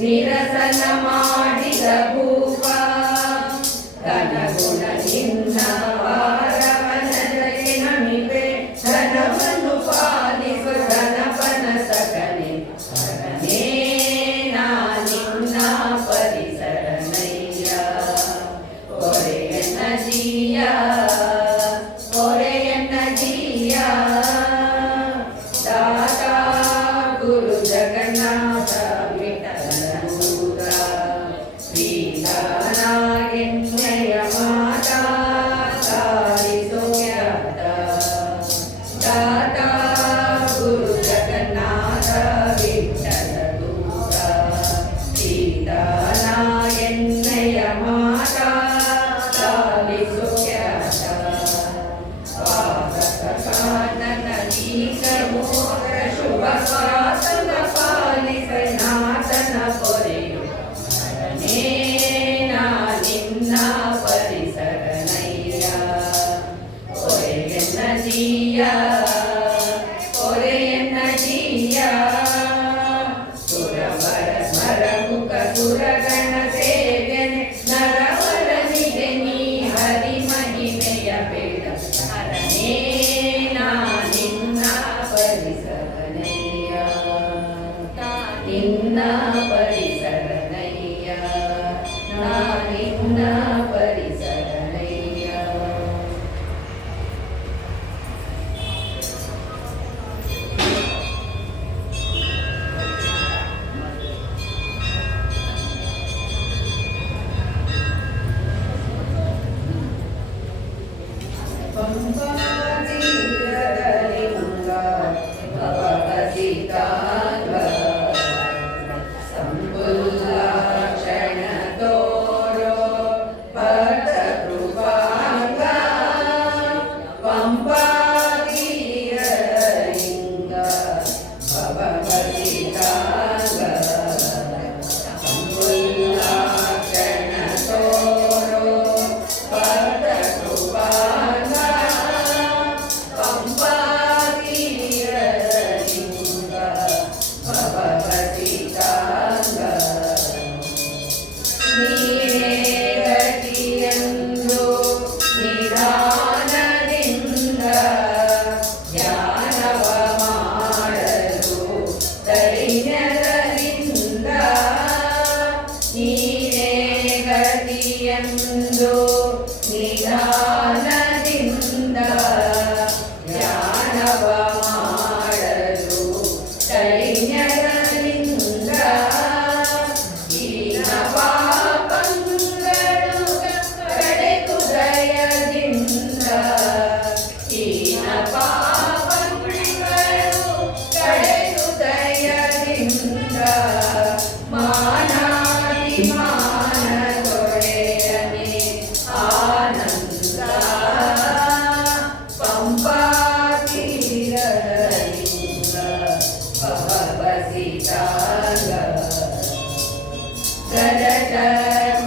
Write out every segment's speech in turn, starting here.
ನಿರಸನ ಸ್ಮರ ಮುಖ ಸುರಗಣ ಸೇವ್ಯನೆ ನರವರನಿಗೆ ನೀ ಹರಿ ಮಹಿಮೆಯ ಬೇಡ ಹರನೇ ನಾ ನಿನ್ನ ಪರಿಸರನಯ್ಯ ನಿನ್ನ ಪರಿಸರನಯ್ಯ ನಾ ನಿನ್ನ ಪರಿಸರನಯ್ಯ ಪಂಪಾತೀರಲಿಂಗ ಭವಪತಿತಾಂಗ ಸಂಪುಲ್ಲಾಕ್ಷಣ ತೋರೋ ಭಕ್ತ ಕೃಪಾಂಗ ಪಂಪಾತೀರಲಿಂಗ ಭವಪತಿತಾಂಗ ಸಂಪುಲ್ಲಾಕ್ಷಣ ತೋರೋ ಭಕ್ತ ಕೃಪಾಂಗ ಪಂಪಾತೀರಲಿಂಗ ಭವಪತಿತಾಂಗ ನೀನೇ ಗತಿಯೆಂದು ನಿಧಾನದಿಂದ ಧ್ಯಾನವ ಮಾಡಲು ಧೈರ್ಯದಿಂದ ನೀನೇ ಗತಿಯೆಂದು ನಿಧಾನದಿಂದ ಧ್ಯಾನವ ಮಾಡಲು ಧೈರ್ಯದಿಂದ ಈನ ಪಾಪಗಳು ಕಡೆದು ದಯದಿಂದ ಈನ ಪಾಪಗಳು ಕಡೆದು ದಯದಿಂದ ಮಾನಾಭಿಮಾನ ದೊರೆಯನೆ ಆನಂದ ಪಂಪಾತೀರಲಿಂಗ ಭವಪತಿತಾಂಗ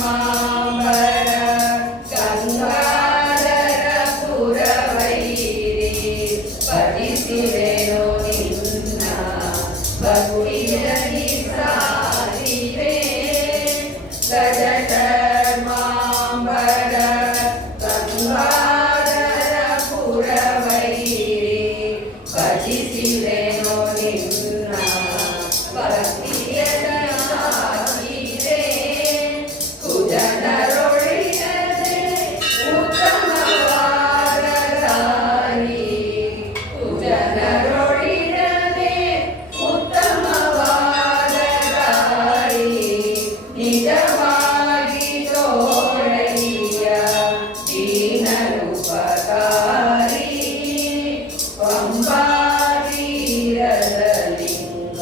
ಗಜಚರ್ಮಾಂಬರ ಗಂಗಾಧರ ಪುರವೈರಿ ಪತಿಸಿರೆನೋ ನಿನ್ನ ಭಕ್ತಿಯಲ್ಲಿ ಸಾರಿವೆ ಗಜಚರ್ಮಾಂಬರ ಗಂಗಾಧರ ಪುರವೈರಿ ಭಜಿಸಿರೆನೋ ನಿನ್ನ ಭಕ್ತಿಯಲ್ಲಿ ಸಾರಿವೆ ಕುಜನರೊಳಿನದೆ ಉತ್ತಮವಾದ ದಾರಿ ಕುಜನರೊಳಿನದೆ ಉತ್ತಮವಾದ ದಾರಿ ನಿಜವಾಗಿ ತೋರಯ್ಯ ದೀನರುಪಕಾರಿ ಪಂಪಾತೀರಲಿಂಗ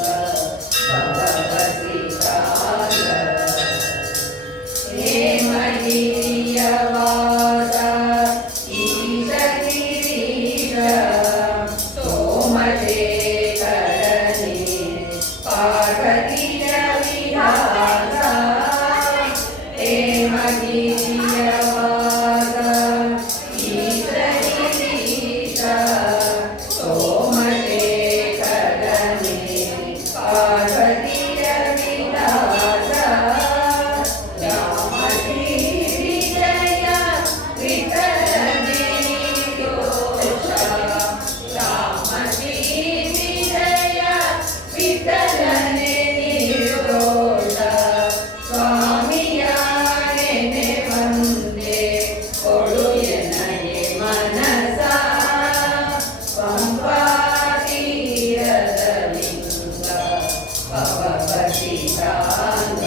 ಭವಪತಿತಾಂಗ ಹೇಮಗಿರಿಯವಾದ ಈಶ ಗಿರೀಶ ಸೋಮಶೇಖರನೇ ಪಾರ್ವತಿಯ ವಿಹಾರ ಹೇಮಗಿರಿಯವಾದ ಈಶ ಗಿರೀಶ ಸೋಮಶೇಖರನೇ ಪಾರ್ವತಿಯ ವಿಹಾರ ರಾಮಶ್ರೀ ವಿಜಯ ವಿಠಲನೇ ದೋಷ ರಾಮಶ್ರೀ ವಿಜಯ ವಿಠಲನೇ ನಿರ್ದೋಷ ಸ್ವಾಮಿಯ ನೆನೆ ಬಂದೆ ಕೊಡು ಎನಗೆ ಮನಸ ಪಂಪಾತೀರಲಿಂಗ ಭವಪತಿತಾಂಗ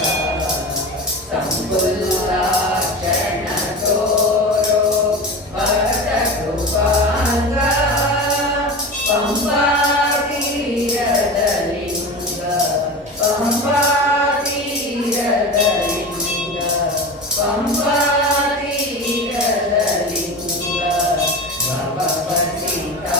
ಸಂಪುಲ್ಲಾಕ್ಷಣ ತೋರೋ ಭಕ್ತ ಕೃಪಾಂಗ ಪಂಪಾತೀರಲಿಂಗ ಪಂಪಾತೀರಲಿಂಗ ಪಂಪಾತೀರಲಿಂಗ ಭವಪತಿತಾಂಗ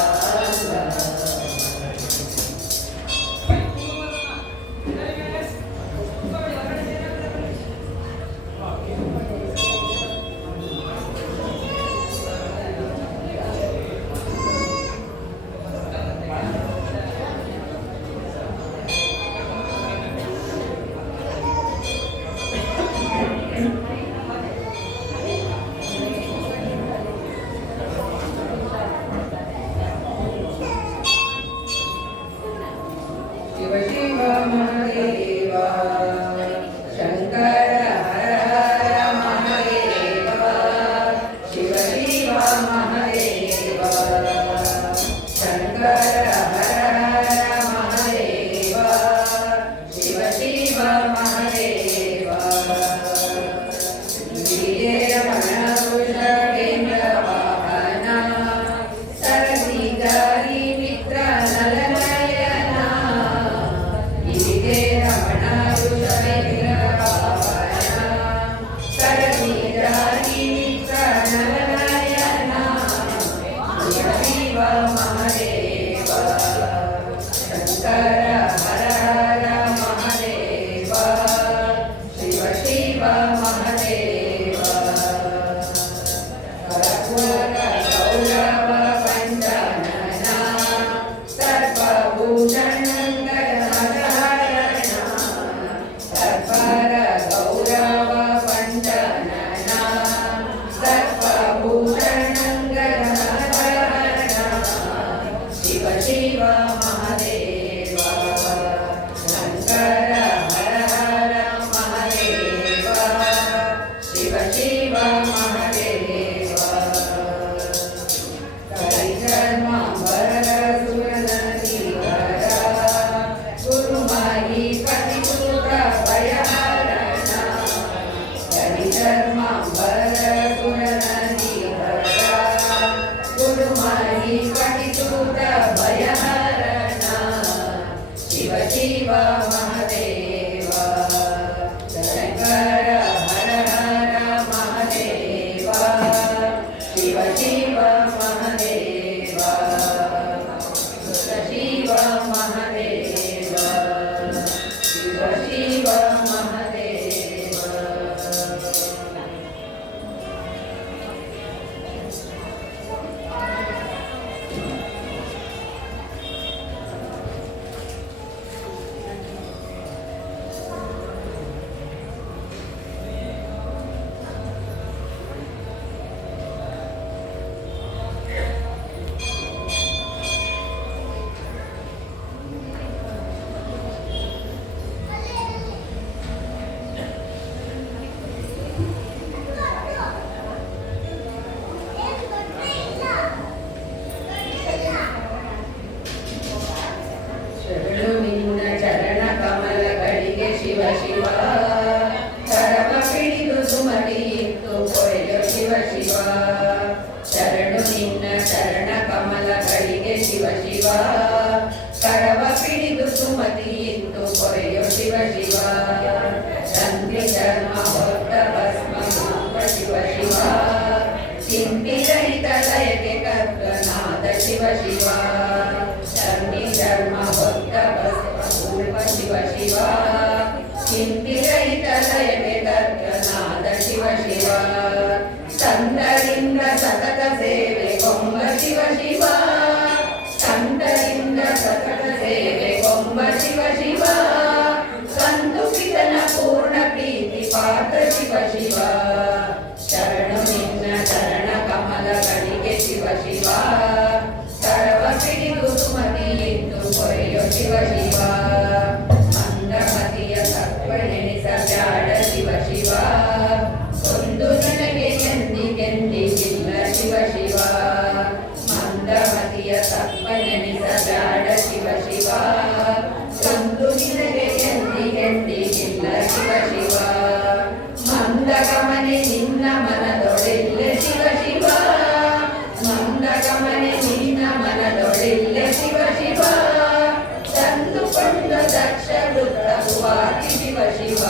ಶಿವ ಮಹದೇವ ಹೀಗೆ ರಮಣ ವೃಷಭೇಂದ್ರ ವಾಹನ ಸರಸಿ ಜಾರಿ ಮಿತ್ರ ನಲನಯನ ಹೀಗೆ ರಮಣ ವೃಷಭೇಂದ್ರ ವಾಹನ ಸರಸಿ ಜಾರಿ ಮಿತ್ರ ನಲನಯನ ಶಿವ ಮಹದೇವ ಶಂಕರ ಹರ ಹರ ಮಹದೇವ ಶಿವ ಶಿವ ಮಹದೇವ ಕರ್ಪೂರ ಗೌರವ ಪಂಚನನ ಸರ್ವಭೂಷಣಂಗರ ಹರಹರಣ ಕರ್ಪೂರ ಗೌರವ ಪಂಚನನ ಸರ್ವಭೂಷಣಂಗರ ಹರಹರಣ ಶಿವ ಶಿವ ಮಹದೇವ ಶಂಕರ ಹರ ಹರ ಮಹದೇವ ಶಿವ ಶಿವ ಮಹದೇವ ಕೈಕರ್ಮಾಂಬರ ಸುರನದೀವರ ಗುರುಮಾಯಿ ಪತಿಸೂತ ಭಯಹರಣ ಕೈಕರ್ಮಾಂಬರ ಸುರನದೀವರ ಗುರುಮಾಯಿ ಪತಿಸೂತ ಭಯಹರಣ ಶಿವ ಶಿವ ಮಹದೇವ ಶಂಕರ ಹರ ಹರ ಮಹದೇವ ಶಿವ ಶಿವ ಮಹದೇವ ಶಿವ ಮಹದೇವ ಶಿವ ಶಿವ ಮಹದೇವ ಶರಣು ನಿನ್ನ ಚರಣ ಕಮಲಗಳಿಗೆ ಶಿವ ಶಿವ ಕರವ ಪಿಡಿದು ಸುಮತಿ ಇತ್ತು ಕೊರೆಯೋ ಶಿವ ಶಿವ ಶರಣು ನಿನ್ನ ಚರಣ ಕಮಲಗಳಿಗೆ ಶಿವ ಶಿವ ಕರವ ಪಿಡಿದು ಸುಮತಿ ಇತ್ತು ಕೊರೆಯೋ ಶಿವ ಶಿವ ಚಂದ್ರಿ ಚರ್ಮ ಹೊತ್ತ ಭಸ್ಮ ರೂಪ ಶಿವ ಶಿವ ಚಿಂತಿರಹಿತ ಲಯಕ್ಕೆ ಕರ್ತನಾದ ಶಿವ ಶಿವ ಚಂದ್ರಿ ಚರ್ಮ ಹೊತ್ತ ಭಸ್ಮ ರೂಪ ಶಿವ ಶಿವ ಚಿಂತಿರಹಿತ ಲಯಕ್ಕೆ ಕರ್ತನಾದ ಶಿವ ಶಿವ ಸಂತರಿಂದ ಸತತ ಸೇವೆ ಕೊಂಬ ಶಿವ ಶಿವ ಸಂತರಿಂದ ಸತತ ಸೇವೆ ಕೊಂಬ ಶಿವ ಶಿವ ಸಂತುಪಿತನ ಪೂರ್ಣ ಪ್ರೀತಿ ಪಾತ್ರ ಶಿವ ಶಿವ ಶರಣು ನಿನ್ನ ಚರಣ ಕಮಲಗಳಿಗೆ ಶಿವ ಶಿವ ಕರವ ಪಿಡಿದು ಸುಮತಿ ಇತ್ತು ಕೊರೆಯೋ ಶಿವ ಶಿವ ಮಂದಮತಿಯ ಸತ್ವನೆನಿಸಬ್ಯಾಡ ಶಿವ ಶಿವ ಒಂದು ನಿನಗೆ ಎಂದಿಗೆಂದಿಗಿಲ್ಲ ಶಿವ ಶಿವ ಮಂದಮತಿಯ ಸತ್ವನೆನಿಸಬ್ಯಾಡ ಶಿವ ಶಿವ ಒಂದು ನಿನಗೆ ಎಂದಿಗೆಂದಿಗಿಲ್ಲ ಶಿವ ಶಿವ ಮಂದಗಮನೆ ನಿನ್ನ ಮನದೊಳಿಲ್ಲ ಶಿವ ಶಿವ ಮಂದಗಮನೆ ನಿನ್ನ ಮನದೊಳಿಲ್ಲ ಶಿವ ಶಿವ ತಂದುಕೊಂಡ ದಕ್ಷ ವೃತ್ತವಾದಿ ಶಿವ ಶಿವ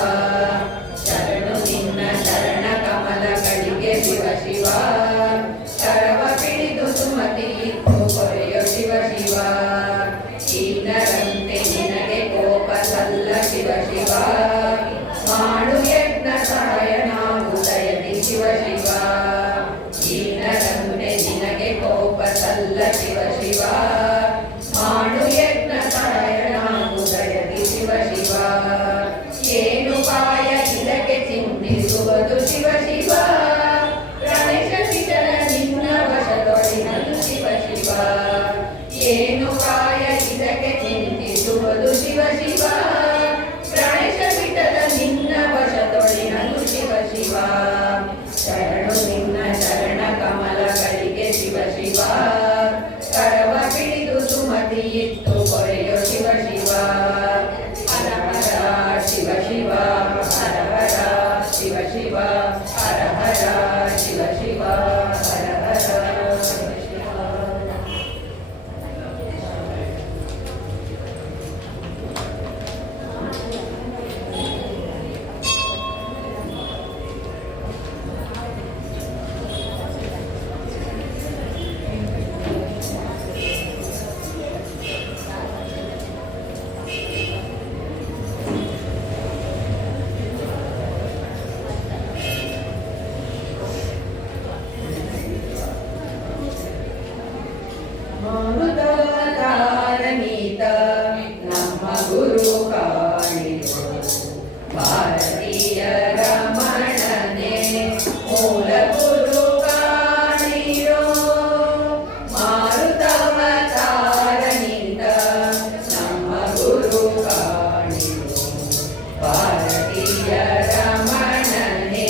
ಭಾರತೀಯ ರಮಣನೆ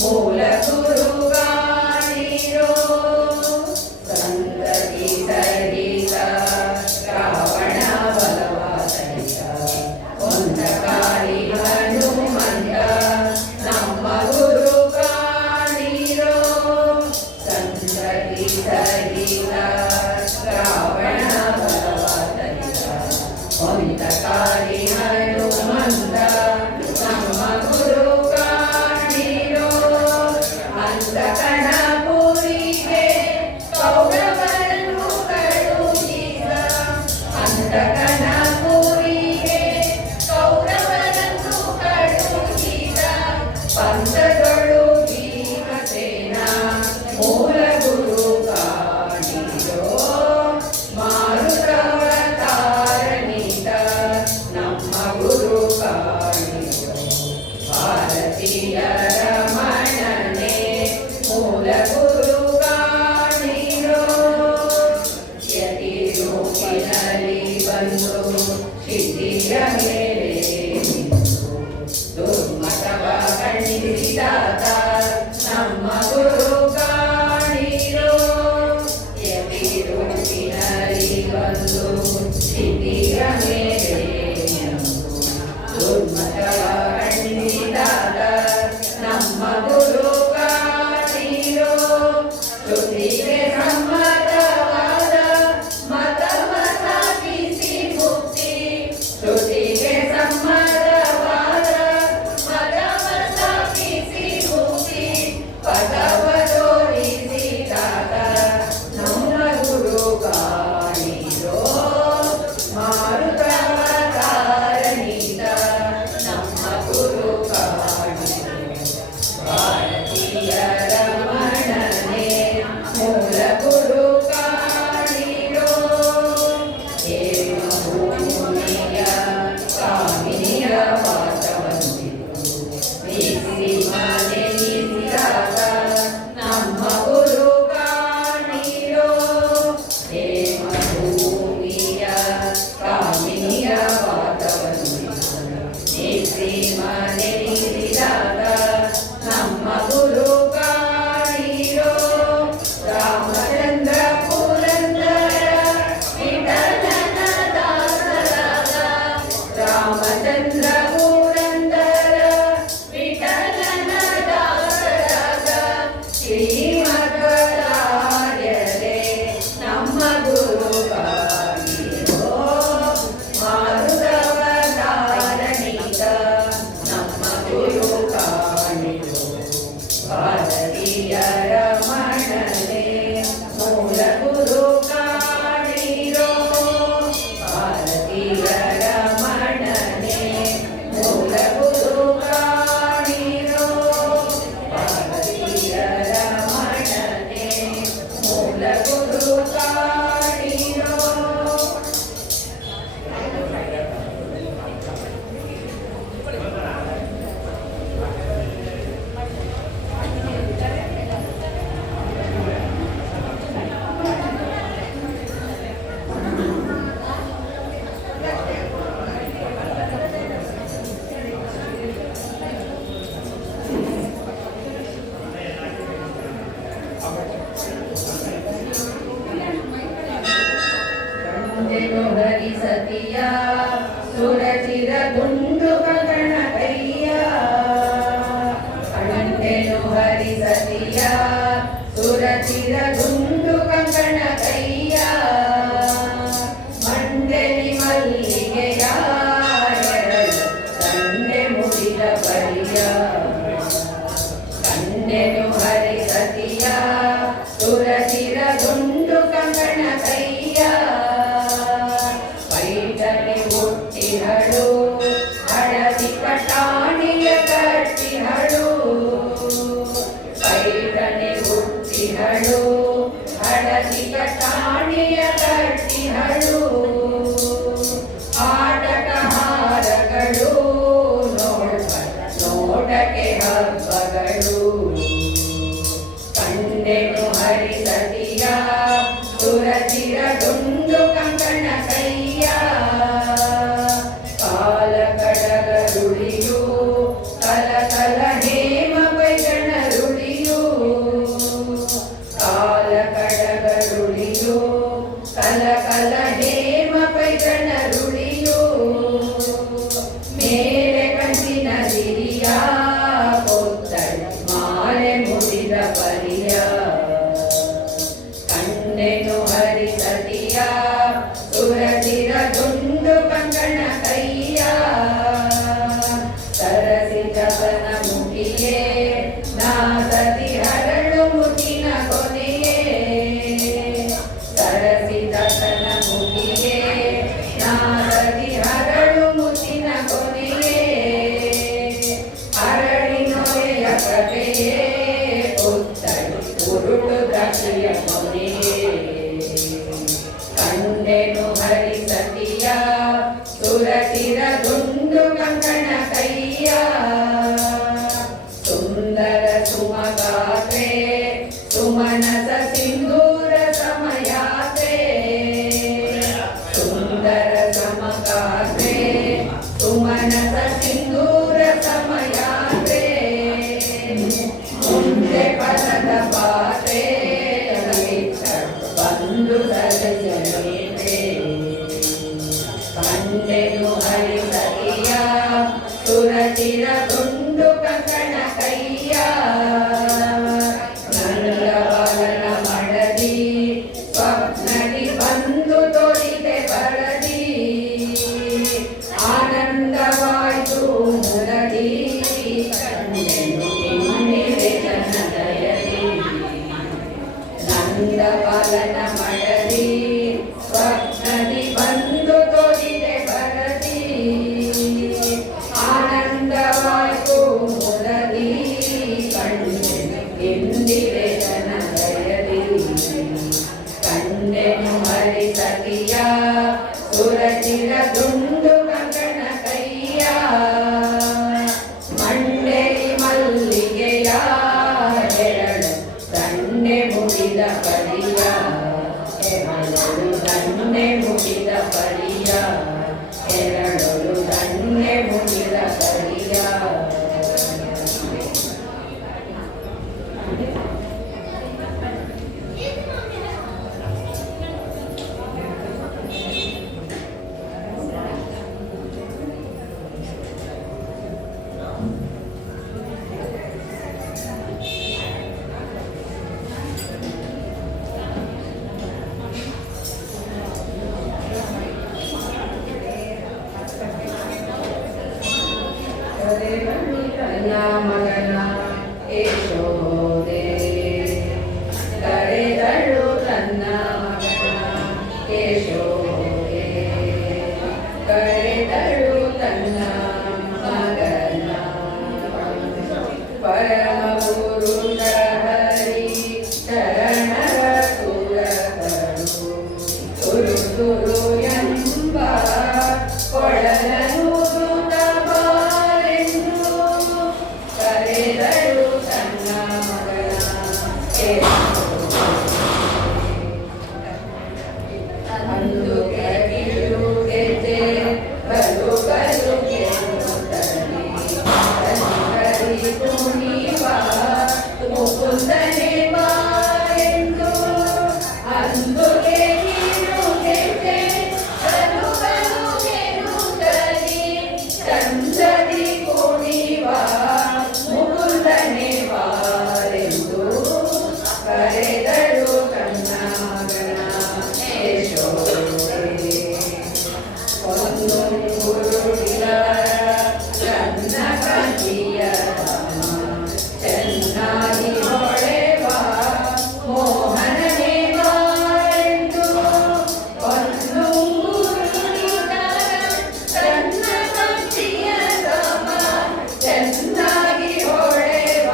ಮೂಲ ಗುರುಗಾಣಿರೋ ಸಂತತಿ ಸಹಿತ ರಾವಣ ಬಲವ ಸಹಿತ ಒಂದಕಾರಿ ಹನುಮಂತ ನಮ್ಮ ಗುರು ಕಾಣಿರೋ ಸಂತತಿ ಸಹಿತ ರಾವಣ ಬಲವ ಸಹಿತ ಒಂದಕಾರಿ ಹನುಮಂತ ನಮ್ಮ ಗುರು ಕಾಣಿರೋ ಅಂತಕನ ಪುರಿಗೆ ಕೌರವರನ್ನು ಕಳುಹಿಸ ಅಂತಕನ ಪುರಿಗೆ ಕೌರವರನ್ನು ಕಳುಹಿಸ ಪಂಥದೊಳು ಭೀಮಸೇನ ಮೂಲ ಗುರು ಕಾಣಿರೋ ಮಾರುತವತಾರನಿತ ನಮ್ಮ ಗುರು ಕಾಣಿರೋ ಭಾರತೀಯ ರಮಣನೆ ಮೂಲ ಗುರು ಕಾಣಿರೋ ಯತಿ ರೂಪಿನಲ್ಲಿ ಬಂದು ಸಿದ್ಧಿಯ ಮೇಲೆ ನಿಂತು ದುರ್ಮತವ ಖಂಡಿಸಿದಾತ ನಮ್ಮ ಗುರು ಕಾಣಿರೋ ಯತಿ ರೂಪಿನಲ್ಲಿ ಬಂದು ಸಿದ್ಧಿಯ ಮೇಲೆ ನಿಂತು ದುರ್ಮತವ ಖಂಡಿಸಿದಾತ ದಸನ ಮುಖಿಯೇ ನಾದದಿ ಹರಳು ಮುಗಿನ ಕೊನೆಯೇ ಸರಸಿ ದಸನ ಮುಖಿಯೇ ನಾದದಿ ಹರಳು ಮುಗಿನ ಕೊನೆಯೇ ಹರಳಿನೊರೆಯ ಕಥೆಯೇ ಉತ್ತಳು ಉರುಳು ದ್ರಾಕ್ಷಿಯ ಕೊನೆಯೇ ಕಂಡೆನು ಹರಿಸತಿಯ ಸುರತಿರ ದುಂಡು ಕಂಕಣ ಕೈಯ ಸುಂದರ ಸುಮಗಾತ್ರೆ ಸುಮನಸ ಸಿಂಧೂರ ಸಮಯಾತ್ರೆ ಸುಂದರ ಸಮಗಾತ್ರೆ ಸುಮನಸ ಸಿಂಧೂರ ಸಮಯಾತ್ರೆ ಮುಂದೆ ಪದದ ಪಾತ್ರೆ ಬಂದು ಸರಸನೇತ್ರೆ ಕಂಡೆನು ಹರಿಸತಿಯ ಸುರತಿರ ದುಂಡು ಕಂಕಣ ಕೈಯ ನಂದವಲನ ಮಡದಿ ಸ್ವಪ್ನದಿ ಬಂದು ತೋರಿದೆ ಬರದಿ ಆನಂದವಾಯ್ತು ಮುರದಿ ಕಂಡೆನು ಇನ್ನಿದೆ ಜನದಯದಿ ನಂದವಲನ ಮಡದಿ ಸ್ವಪ್ನದಿ ಬಂದು ತೋರಿದೆ ಬರದಿ ಆನಂದವಾಯ್ತು ಮುರದಿ ಕಂಡೆನು ಎಂದಿದೆ ಜನದಯದಿ ಕಂಡೆನು ಹರಿಸತಿಯ ಸುರತಿರ ದುಂಡು ಕಂಕಣ ಕೈಯ ಮಂಡೆಲಿ ಮಲ್ಲಿಗೆಯ ಹೆರಳು ದಂಡೆ ಮುಗಿದ ಪರಿಯ ಹೆರಳು ದಂಡೆ ಮುಗಿದ ಪರಿಯ ಹೆರಳು ದಂಡೆ ಮುಗಿದ ಪರಿಯ ತನ್ನ ಮಗನ ಯಶೋದೆ ಕರೆದಳು ತನ್ನ ಮಗನ ಯಶೋದೆ ಕರೆದಳು ತನ್ನ ಮಗನ ಪರಮ ಪುರುಷ ಹರಿ ಶರಣರ ಸುರಗಳು ತುರು ತುರು ಎಂಬ ಕೊಳಲನು ಕರೆದಳು ತನ್ನ ಮಗನ ಅಂದು ಕೆಗಿಲು ಗೆಜ್ಜೆ ಬಲು ಬಲು ಗೆಲ್ಲುತ್ತಲಿ ಕರಿ ಕುಣಿವ ಮುಕುಂದನೆ ಬಾ ಎಂದು ಅಂದು ಕೆಗಿಲು ಗೆಜ್ಜೆ ಬಲು ಬಲು ಗೆಲ್ಲುತ್ತಲಿ ಚಂದದಿ ಕುಣಿವ ಮುಕುಂದನೆ ಬಾರೆಂದು ಕರೆದಳು ತನ್ನ ಮಗನ ಯಶೋದೆ ಒಂದು ಗುರುಡಿಲ ತನ್ನ ಕಾಂತಿಯ ಚೆನ್ನಾಗಿ ಹೊಳೆವ ಮೋಹನನೇ ಬಾರೆಂದು ಒಂದು ಗುರುಡಿಲ ತನ್ನ ಕಾಂತಿಯ ಚೆನ್ನಾಗಿ ಹೊಳೆವ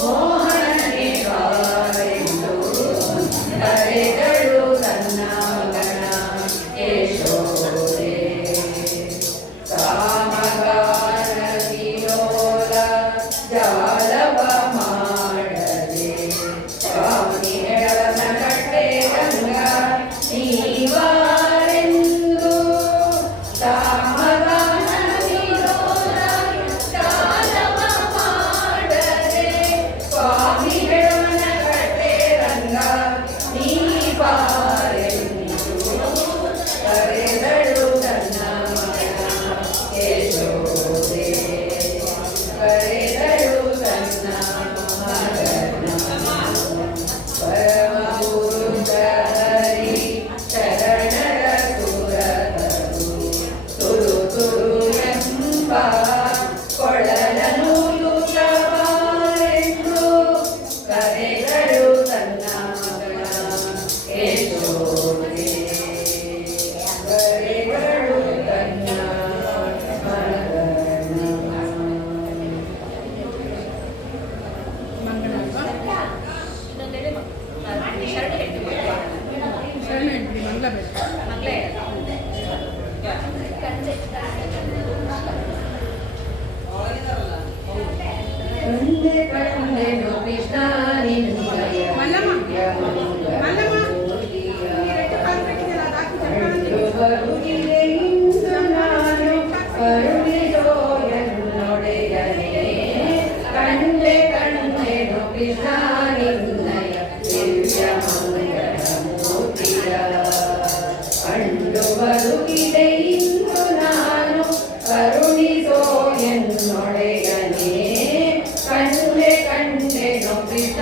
ಮೋಹನನೇ ಬಾರೆಂದು ಕರೆದಳು ತನ್ನ ಮಗನ ಯಶೋದೆ ಸಾಮಗಾನ ವಿಲೋಲ ಜಾಲವ ಮಾಡದೆ ಸ್ವಾಮಿ ಹೆಳನ ಕಟ್ಟೆ ರಂಗ ನೀವಾರೆಂದು ಸಾಮಗಾನ ವಿಲೋಲ ಜಾಲವ ಮಾಡದೆ ಸ್ವಾಮಿ ಹೆಳನ ಕಟ್ಟೆ ರಂಗ ನೀವಾರೆಂದು ಕರೆದಳು ತನ್ನ ಮಗನ ಯಶೋದೆ ಕರೆದಳು ತನ್ನ ಕಂಡೆ ಕಂಡೆನು ಕೃಷ್ಣ ನಿನ್ನಯ ಕಂಡು ಬರುತ್ತಿದೆ ಇಂದು ನಾನು ಕರುಣಿಸೋ ಎನ್ನೊಡೆಯನೇ ಕಂಡೆ ಕಂಡೆನು ಕೃಷ್ಣ ನಿನ್ನಯ ದಿವ್ಯ ಮಂಗಳ ಮೂರ್ತಿಯ ಕಂಡು ಬರುತ್ತಿದೆ ಇಂದು ನಾನು ಕರುಣಿಸೋ ಎನ್ನೊಡೆಯನೇ ಕಂಡೆ ಕಂಡೆನು ಕೃಷ್ಣ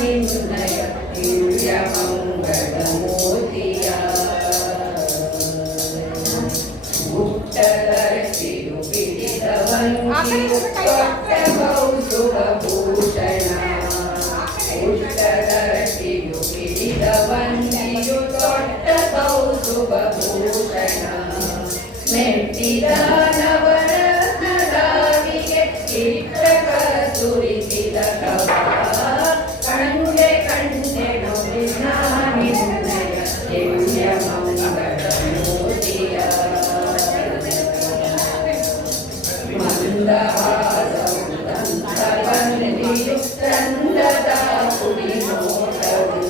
ನಿನ್ನಯ ದಿವ್ಯ ಮಂಗಳ ಮೂರ್ತಿಯ ಗುಪ್ತದರ್ಶಿಯು ಪಿಡಿದವಂತಿಯು ತೊಟ್ಟ ಕೌಸ್ತುಭಭೂಷಣ ಗುಪ್ತದರ್ಶಿಯು ಪಿಡಿದವಂತಿಯು ತೊಟ್ಟ ಕೌಸ್ತುಭಭೂಷಣ ಮೆಟ್ಟಿದ ನವರತ್ನದಾವಿಗೆ ಇಟ್ಟ ಕಸ್ತೂರಿಸಿದ ಕವ ಕಂಡೆ ಕಂಡೆನು ಕೃಷ್ಣ ನಿನ್ನಯ ದಿವ್ಯ ಮಂಗಳ ಮೂರ್ತಿಯ ಮಂದಹಾಸವು ದಂತವನ್ನಿಯು ಚಂದದ ಕುಡಿನೋಟವು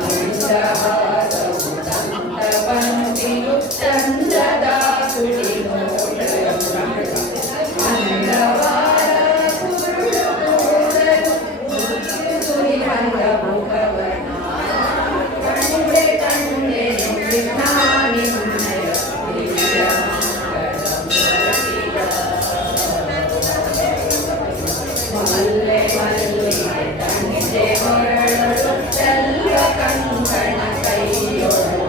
ಮಂದಹಾಸವು ದಂತವನ್ನಿಯು ಚಂದದ ಕುಡಿನೋಟವು ಮಂದವಾರ ಸುರುಳು ಕೂದಲು ಸುರಿಹಂಗ ಮುಖವನ ಕಂಡೆ ಕಂಡೆನು ಕೃಷ್ಣ ನಿನ್ನಯ ದಿವ್ಯ ಮಲ್ಲೆ ಮಲ್ಲಿಗೆ ತಂದೆ ಹೊರಳಲು ಚೆಲ್ಲ ಕಂಕಣ ಕೈಯೊಳು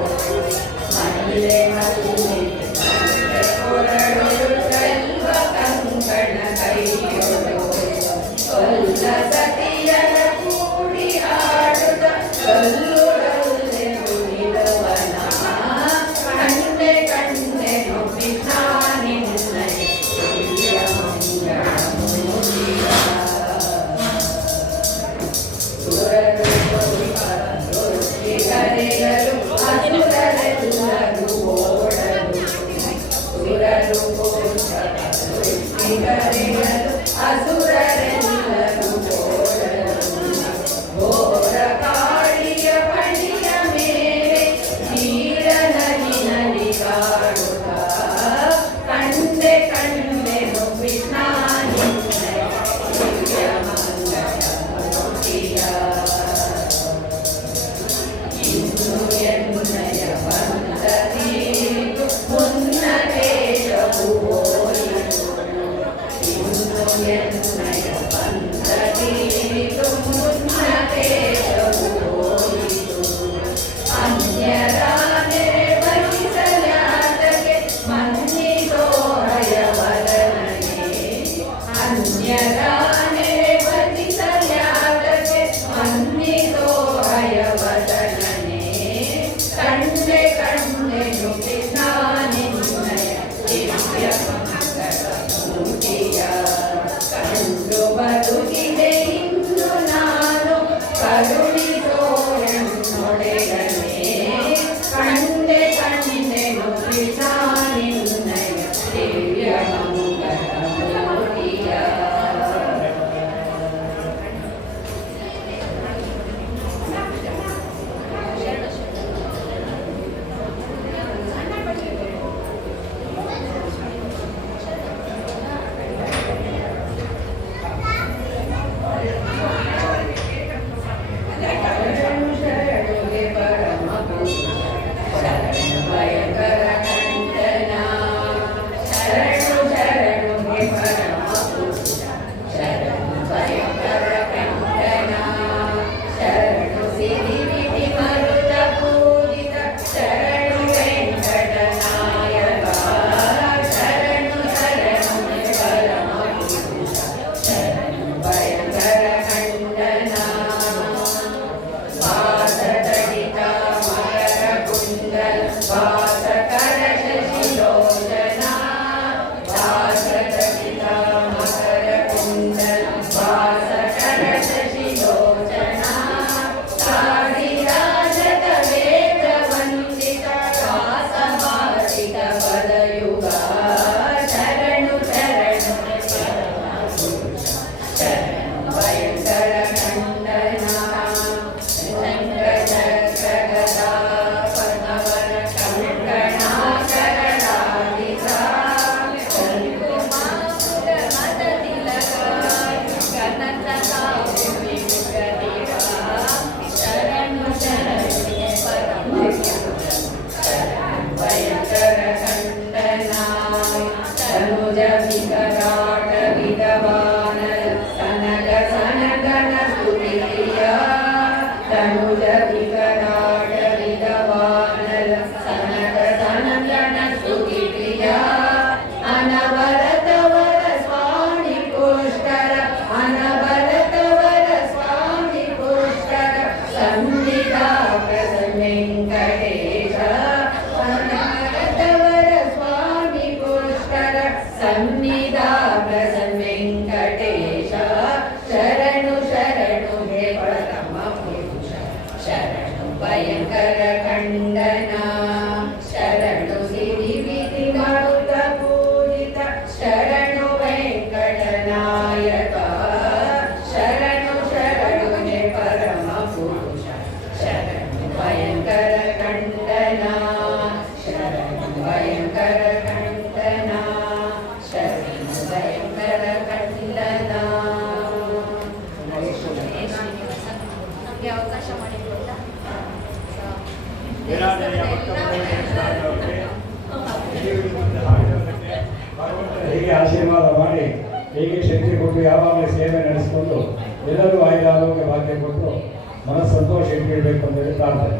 ಮಲ್ಲೆ ಮಲ್ಲಿಗೆ ತಂದೆ ಹೊರಳಲು ಚೆಲ್ಲ ಕಂಕಣ ಕೈಯೊಳು ಕೊಲ್ಲ ಸತಿಯರ ಕೂಡಿ ಆಡುತ್ತ ಕಲ್ಲುಡಲ್ಲೆ ಉಳಿದವನ ಕಂಡೆ ಕಂಡೆನು ಕೃಷ್ಣ ನಿನ್ನಯ ದಿವ್ಯ ಮಂಗಳ ಮೂರ್ತಿಯ ಸುರರು ಕರೆಯಲು ಅಸುರರೆಲ್ಲರೂ ಓಡಲು ಸುರರು ಕರೆಯಲು ಅಸುರರೆಲ್ಲರೂ ಓಡಲು ಘೋರ ಕಾಳಿಯ ಬಳಿಯ ಮೇಲೆ ಧೀರ ನಲಿ ನಲಿ ಕಾಡುತ್ತ ಕಂಡೆ ಕಂಡೆನು ಕೃಷ್ಣ ನಿನ್ನಯ ದಿವ್ಯ ಮಂಗಳ ಮೂರ್ತಿಯ ಇನ್ನು ಎನ್ನಯ ಬಂದದೀತು ಮುನ್ನ ವೇಷವು ಹೋಯಿತು ಇನ್ನು ಎನ್ನಯ ಬಂದದೀತು ಮುನ್ನ ವೇಷವು ಹೋಯಿತು ಅನ್ಯರ ನೆರವರಿಸಲಾತಗೆ ಮನ್ನಿಸೋ ಹಯವರನನೆ ಅನ್ಯರ ನೆರವರಿಸಲಾತಗೆ ಮನ್ನಿಸೋ ಹಯವರನನೆ ಕಂಡೆ ಕಂಡೆನು ಕೃಷ್ಣ ನಿನ್ನಯ ದಿವ್ಯ ಮಂಗಳ ಮೂರ್ತಿಯ ಕಂಡು ಬರುತ್ತಿದೆ ಇಂದು ನಾನು ಕರುಣಿಸೋ ಎನ್ನೊಡೆಯನೇ ಕಂಡೆ ಕಂಡೆನು ಕೃಷ್ಣ ನಿನ್ನಯ ದಿವ್ಯ ಮಂಗಳ ಮೂರ್ತಿಯ ಕೊಟ್ಟು ಯಾವಾಗಲೂ ಸೇವೆ ನಡೆಸಿಕೊಂಡು ಎಲ್ಲರೂ ಆರೋಗ್ಯ ಭಾಗ್ಯ ಕೊಟ್ಟು ಮನಸ್ಸು ಸಂತೋಷ ಇಟ್ಟಿರಬೇಕು ಅಂತೇಳಿ ಪ್ರಾರ್ಥನೆ.